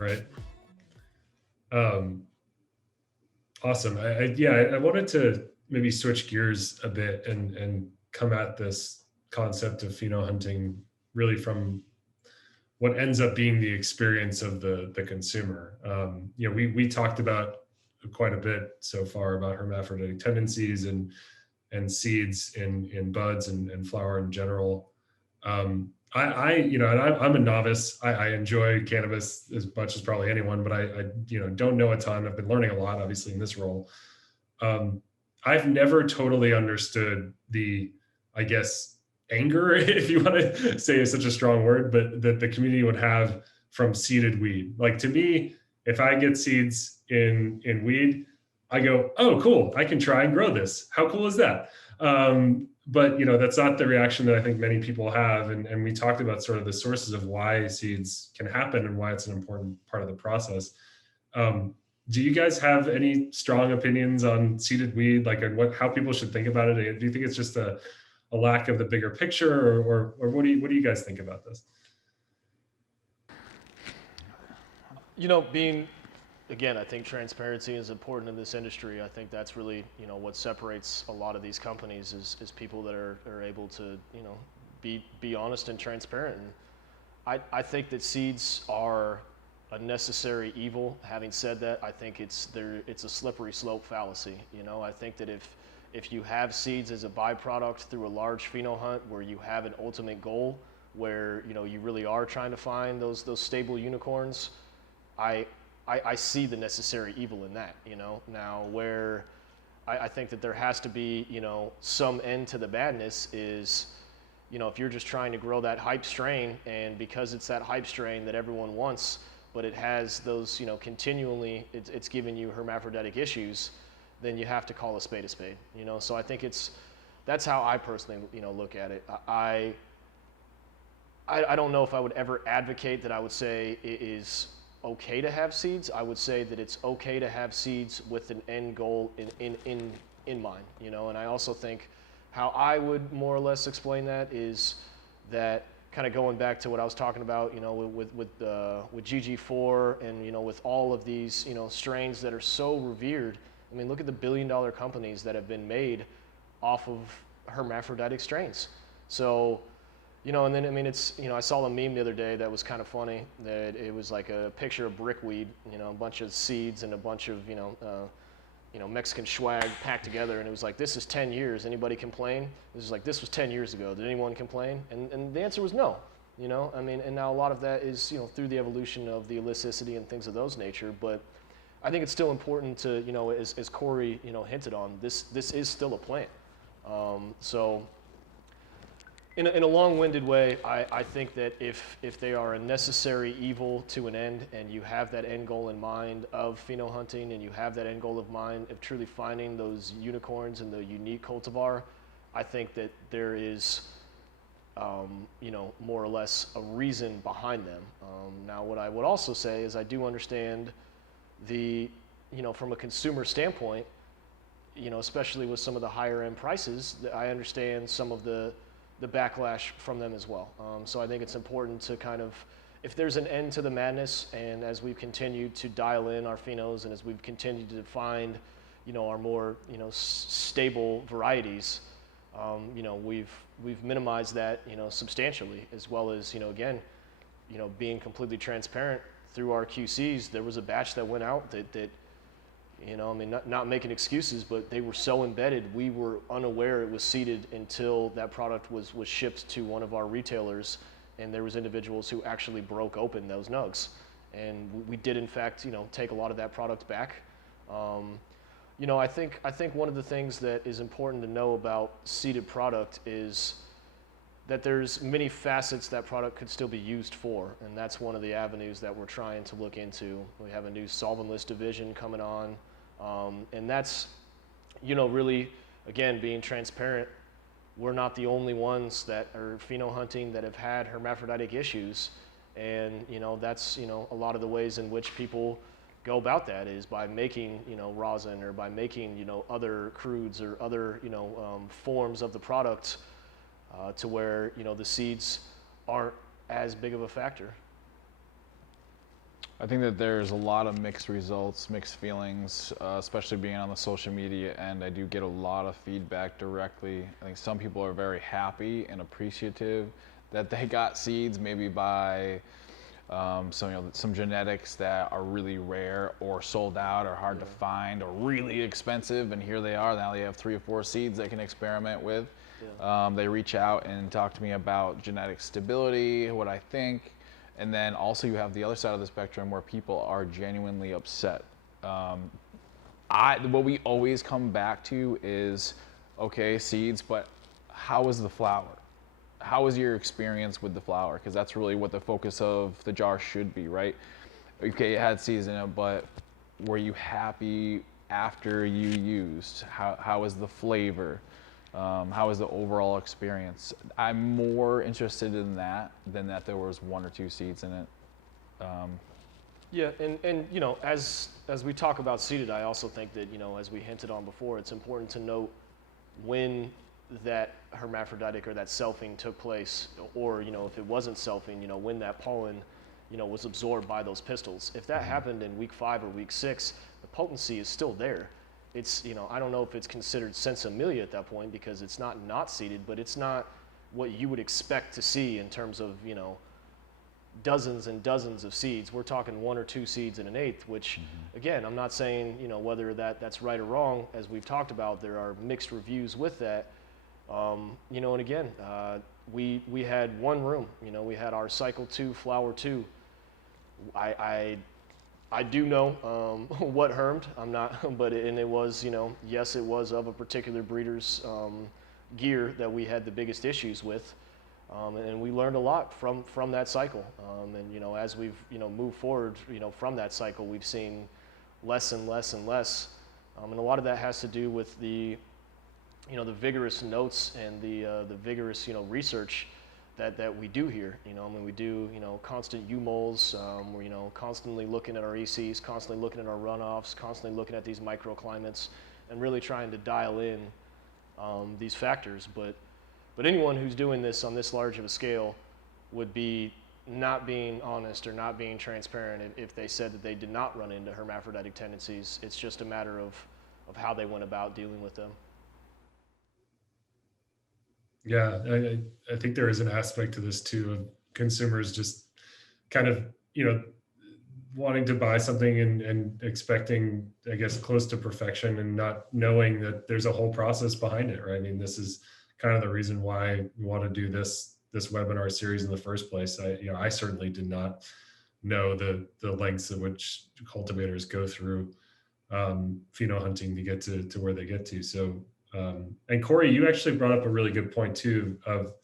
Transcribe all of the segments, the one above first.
right? Um, awesome. I wanted to maybe switch gears a bit and come at this concept of pheno hunting really from what ends up being the experience of the consumer. We talked about quite a bit so far about hermaphroditic tendencies and seeds in buds and flower in general. I'm a novice. I enjoy cannabis as much as probably anyone, but I don't know a ton. I've been learning a lot, obviously, in this role. Um, I've never totally understood the, I guess, anger, if you want to say is such a strong word, but that the community would have from seeded weed. Like to me, if I get seeds in weed, I go, oh, cool, I can try and grow this. How cool is that? But that's not the reaction that I think many people have. And we talked about sort of the sources of why seeds can happen and why it's an important part of the process. Um, do you guys have any strong opinions on seeded weed, like how people should think about it? Do you think it's just a lack of the bigger picture, or what do you guys think about this? Being again, I think transparency is important in this industry. I think that's really, what separates a lot of these companies is people that are able to, be honest and transparent. And I think that seeds are a necessary evil. Having said that, I think it's a slippery slope fallacy. I think that if you have seeds as a byproduct through a large pheno hunt where you have an ultimate goal where you really are trying to find those stable unicorns, I see the necessary evil in that, Now, where I think that there has to be, some end to the madness is, if you're just trying to grow that hype strain, and because it's that hype strain that everyone wants, but it has those, continually, it's giving you hermaphroditic issues, then you have to call a spade, So I think that's how I personally, look at it. I don't know if I would ever advocate that I would say it is okay to have seeds. I would say that it's okay to have seeds with an end goal in mind, And I also think how I would more or less explain that is that kind of going back to what I was talking about, with GG4 and with all of these strains that are so revered. I mean, look at the billion-dollar companies that have been made off of hermaphroditic strains. So and then, I mean, I saw a meme the other day that was kind of funny, that it was like a picture of brickweed, a bunch of seeds and a bunch of, Mexican swag packed together. And it was like, this is 10 years. Anybody complain? It was like, this was 10 years ago. Did anyone complain? And the answer was no, I mean, and now a lot of that is, through the evolution of the elasticity and things of those nature. But I think it's still important to, as Corey, hinted on, this is still a plant. So in a long-winded way, I think that if they are a necessary evil to an end, and you have that end goal in mind of pheno hunting, and you have that end goal of mind of truly finding those unicorns and the unique cultivar, I think that there is, more or less a reason behind them. Now, what I would also say is I do understand from a consumer standpoint, especially with some of the higher end prices, I understand some of the backlash from them as well. So I think it's important to kind of, if there's an end to the madness, and as we've continued to dial in our phenos, and as we've continued to find, our more, stable varieties, we've minimized that, substantially, as well as, again, being completely transparent through our QCs. There was a batch that went out that I mean, not making excuses, but they were so embedded, we were unaware it was seeded until that product was shipped to one of our retailers, and there was individuals who actually broke open those nugs. And we did, in fact, take a lot of that product back. I think one of the things that is important to know about seeded product is that there's many facets that product could still be used for, and that's one of the avenues that we're trying to look into. We have a new solventless division coming on, and that's, really, again, being transparent. We're not the only ones that are pheno hunting that have had hermaphroditic issues, and that's a lot of the ways in which people go about that is by making rosin, or by making other crudes or other forms of the product, to where the seeds aren't as big of a factor. I think that there's a lot of mixed results, mixed feelings, especially being on the social media end. I do get a lot of feedback directly. I think some people are very happy and appreciative that they got seeds, maybe by some genetics that are really rare or sold out or hard to find or really expensive, and here they are. Now they have 3 or 4 seeds they can experiment with. They reach out and talk to me about genetic stability, what I think. And then also you have the other side of the spectrum where people are genuinely upset. What we always come back to is, okay, seeds, but how is the flower? How was your experience with the flower? Because that's really what the focus of the jar should be, right? Okay, it had seeds in it, but were you happy after you used? How was the flavor? How was the overall experience? I'm more interested in that than that there was 1 or 2 seeds in it. Yeah, and as we talk about seeded, I also think that, as we hinted on before, it's important to note when that hermaphroditic or that selfing took place, or if it wasn't selfing, when that pollen was absorbed by those pistils. If that happened in week 5 or week 6, the potency is still there. It's I don't know if it's considered sensimilia at that point because it's not seeded, but it's not what you would expect to see in terms of dozens and dozens of seeds. We're talking 1 or 2 seeds in an eighth, which again, I'm not saying whether that's right or wrong. As we've talked about, there are mixed reviews with that. And again, we had 1 room. We had our cycle 2, flower 2. I do know what hermed. I'm not, but it was yes, it was of a particular breeder's gear that we had the biggest issues with, and we learned a lot from that cycle. And as we've moved forward, from that cycle, we've seen less and less and less, and a lot of that has to do with the the vigorous notes and the vigorous research that we do here. We do constant U-moles. We're constantly looking at our ECs, constantly looking at our runoffs, constantly looking at these microclimates, and really trying to dial in these factors. But anyone who's doing this on this large of a scale would be not being honest or not being transparent if they said that they did not run into hermaphroditic tendencies. It's just a matter of how they went about dealing with them. Yeah, I think there is an aspect to this too of consumers just kind of, wanting to buy something and expecting, I guess, close to perfection and not knowing that there's a whole process behind it, right? I mean, this is kind of the reason why we want to do this webinar series in the first place. I certainly did not know the lengths at which cultivators go through pheno hunting to get to where they get to. So, and Corey, you actually brought up a really good point too of,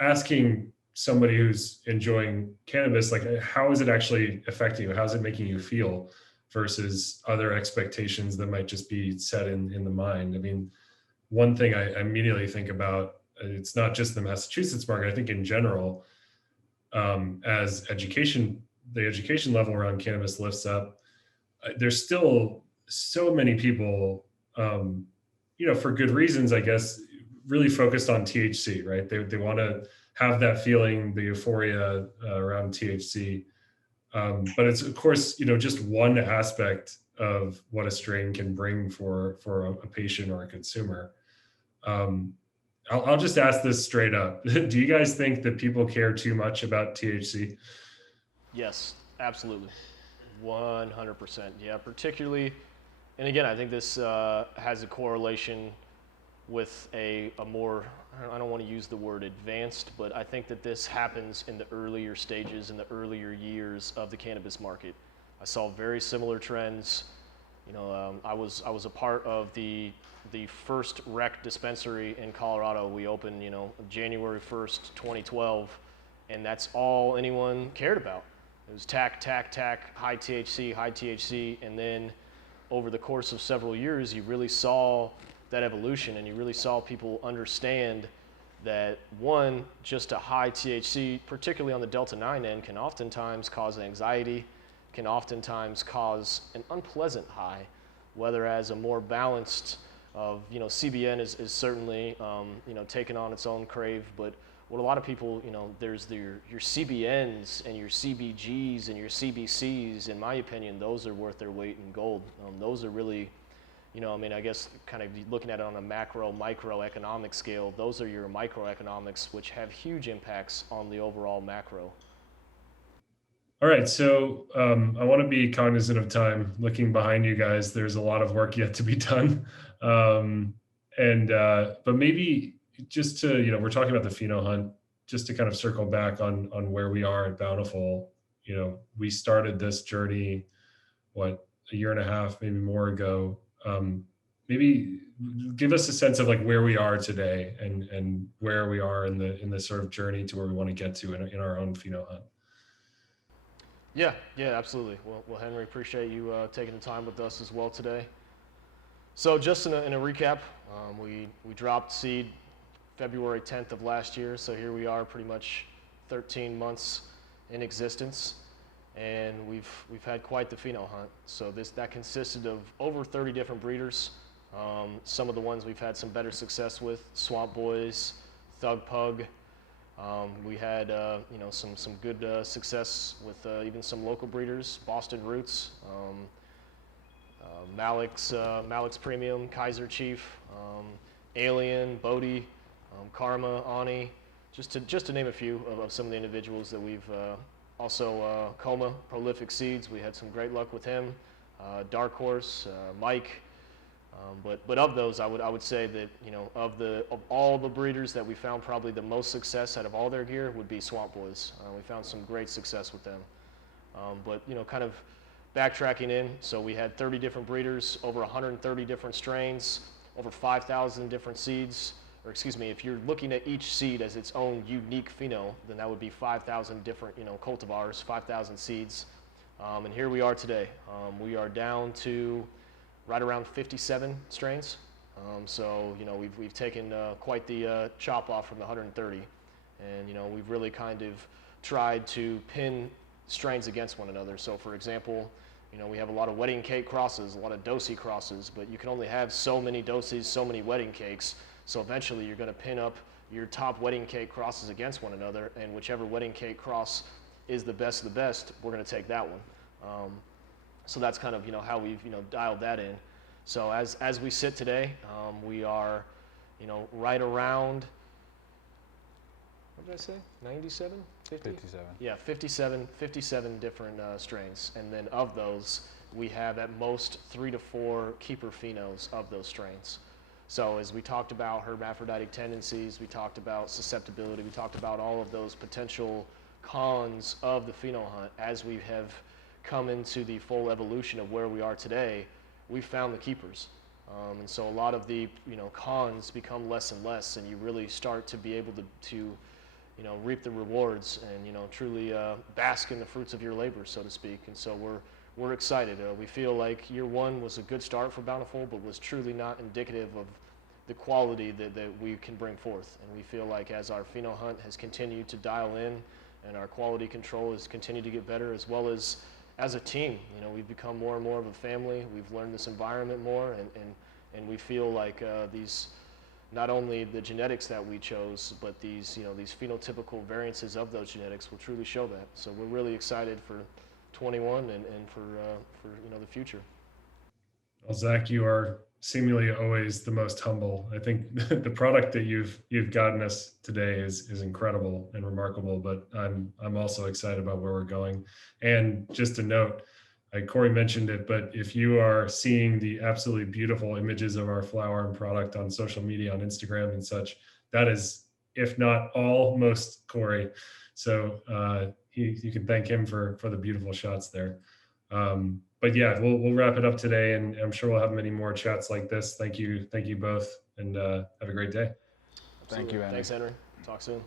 asking somebody who's enjoying cannabis, like, how is it actually affecting you? How's it making you feel versus other expectations that might just be set in the mind? I mean, one thing I immediately think about, it's not just the Massachusetts market, I think in general, as the education level around cannabis lifts up, there's still so many people, for good reasons, I guess, really focused on THC, right? They want to have that feeling, the euphoria around THC. But it's, of course, just one aspect of what a strain can bring for a patient or a consumer. I'll just ask this straight up. Do you guys think that people care too much about THC? Yes, absolutely. 100%. Yeah, particularly, and again, I think this has a correlation with a more, I don't want to use the word advanced, but I think that this happens in the earlier stages, in the earlier years of the cannabis market. I saw very similar trends. I was a part of the first rec dispensary in Colorado. We opened, January 1st, 2012, and that's all anyone cared about. It was tack, high THC, and then over the course of several years, you really saw that evolution, and you really saw people understand that, one, just a high THC, particularly on the Delta-9 end, can oftentimes cause anxiety, can oftentimes cause an unpleasant high, whether as a more balanced of, CBN is certainly, taken on its own crave, but what a lot of people, there's your CBNs and your CBGs and your CBCs. In my opinion, those are worth their weight in gold. Those are really, I guess kind of looking at it on a macro, microeconomic scale, those are your microeconomics, which have huge impacts on the overall macro. All right, so I want to be cognizant of time. Looking behind you guys, there's a lot of work yet to be done, and but maybe just to we're talking about the pheno hunt, just to kind of circle back on where we are at Bountiful. We started this journey what, a year and a half, maybe more ago. Maybe give us a sense of like where we are today and where we are in the sort of journey to where we want to get to in our own pheno hunt. Yeah, yeah, absolutely. Well, Henry, appreciate you taking the time with us as well today. So just in a recap, we dropped seed February 10th of last year. So here we are, pretty much 13 months in existence, and we've had quite the pheno hunt. So that consisted of over 30 different breeders. Some of the ones we've had some better success with: Swamp Boys, Thug Pug. We had some good success with even some local breeders: Boston Roots, Malik's Premium, Kaiser Chief, Alien, Bodie, Karma, Ani, just to name a few of some of the individuals that we've also Coma, Prolific Seeds. We had some great luck with him. Dark Horse, Mike. But of those, I would say that of all the breeders that we found, probably the most success out of all their gear would be Swamp Boys. We found some great success with them. But kind of backtracking in, so we had 30 different breeders, over 130 different strains, over 5,000 different seeds. Or excuse me, if you're looking at each seed as its own unique pheno, then that would be 5,000 different cultivars, 5,000 seeds. And here we are today. We are down to right around 57 strains. So we've taken quite the chop off from the 130, and we've really kind of tried to pin strains against one another. So for example, we have a lot of wedding cake crosses, a lot of dosi crosses, but you can only have so many dosis, so many wedding cakes. So eventually you're going to pin up your top wedding cake crosses against one another, and whichever wedding cake cross is the best of the best, we're going to take that one. So that's kind of how we've dialed that in. So as we sit today, we are right around, what did I say? 97, 50? 57. Yeah, 57 different strains, and then of those we have at most 3 to 4 keeper phenos of those strains. So as we talked about hermaphroditic tendencies, we talked about susceptibility, we talked about all of those potential cons of the pheno hunt. As we have come into the full evolution of where we are today, we found the keepers. And so a lot of the cons become less and less, and you really start to be able to reap the rewards and truly bask in the fruits of your labor, so to speak. And so we're excited. We feel like year one was a good start for Bountiful, but was truly not indicative of the quality that we can bring forth. And we feel like as our pheno hunt has continued to dial in and our quality control has continued to get better, as well as a team, we've become more and more of a family. We've learned this environment more, and we feel like these, not only the genetics that we chose, but these phenotypical variances of those genetics will truly show that. So we're really excited for 21 and for the future. Well, Zach, you are seemingly always the most humble. I think the product that you've gotten us today is incredible and remarkable. But I'm also excited about where we're going. And just a note, Corey mentioned it, but if you are seeing the absolutely beautiful images of our flower and product on social media, on Instagram and such, that is, if not all, most Corey. So you can thank him for the beautiful shots there. But yeah, we'll wrap it up today, and I'm sure we'll have many more chats like this. Thank you both, and have a great day. Absolutely. Thank you, Henry. Thanks, Henry. Talk soon.